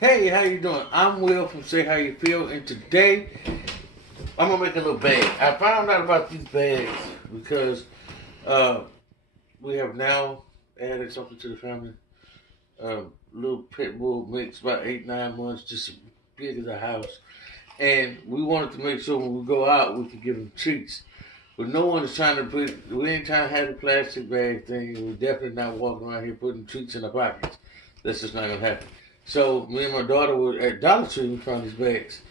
Hey, how you doing? I'm Will from Say How You Feel, and today I'm gonna make a little bag. I found out about these bags because uh, we have now added something to the family. Little pit bull mix, about 8, 9 months, just as big as a house, and we wanted to make sure when we go out we could give them treats. But no one is trying to put. We ain't trying to have the plastic bag thing. We're definitely not walking around here putting treats in our pockets. That's just not gonna happen. So me and my daughter were at Dollar Tree. We found these bags.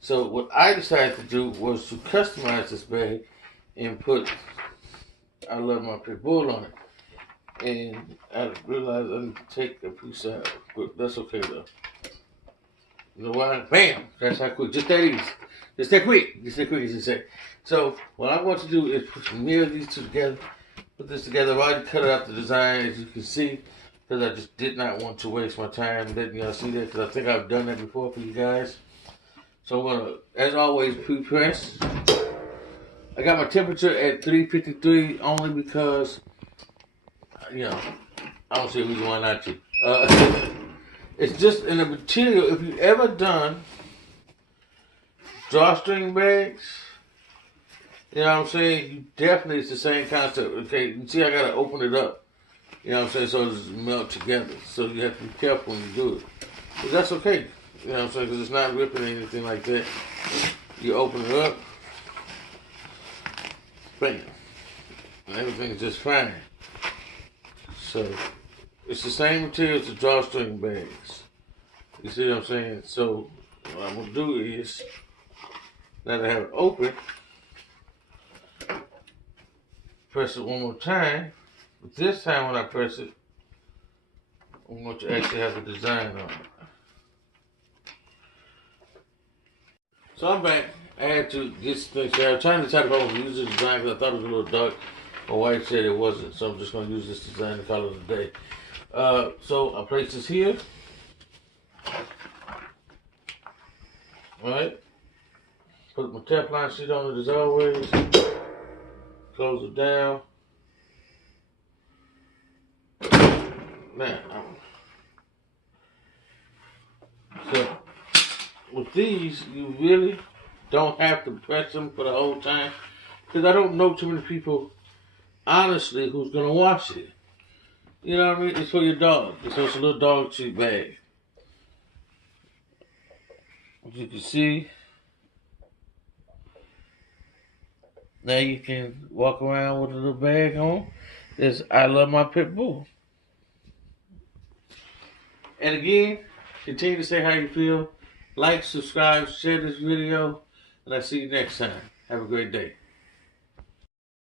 So what I decided to do was to customize this bag and put "I love my pit bull" on it. And I realized I need to take a piece out, but that's okay though. You know why? Bam! That's how quick. Just that easy. Just that quick. Just that quick as you say. So what I'm going to do is mirror these two together. Put this together. I've already cut out the design, as you can see, because I just did not want to waste my time letting y'all see that, because I think I've done that before for you guys. So I'm gonna, as always, pre-press. I got my temperature at 353 only because, I don't see a reason why not to. It's just in the material. If you ever done drawstring bags, you know what I'm saying? You definitely, it's the same concept. Okay, you see I gotta open it up. You know what I'm saying? So it's melt together. So you have to be careful when you do it. But that's okay. You know what I'm saying? Because it's not ripping or anything like that. You open it up. Bam. And everything's just fine. So it's the same material as the drawstring bags. You see what I'm saying? So what I'm gonna do is, now that I have it open, press it one more time. But this time when I press it, I'm going to actually have the design on it. So I'm back. I had to get things. I was trying to decide if I was going to use this design because I thought it was a little dark. My wife said it wasn't, so I'm just going to use this design to call it a day. So I place this here. Alright. Put my Teflon sheet on it as always. Close it down. Now, so with these, you really don't have to press them for the whole time, because I don't know too many people, honestly, who's gonna wash it. You know what I mean? It's for your dog. So it's a little dog treat bag. As you can see, now you can walk around with a little bag on. It's "I love my pit bull." And again, continue to say how you feel. Like, subscribe, share this video, and I'll see you next time. Have a great day.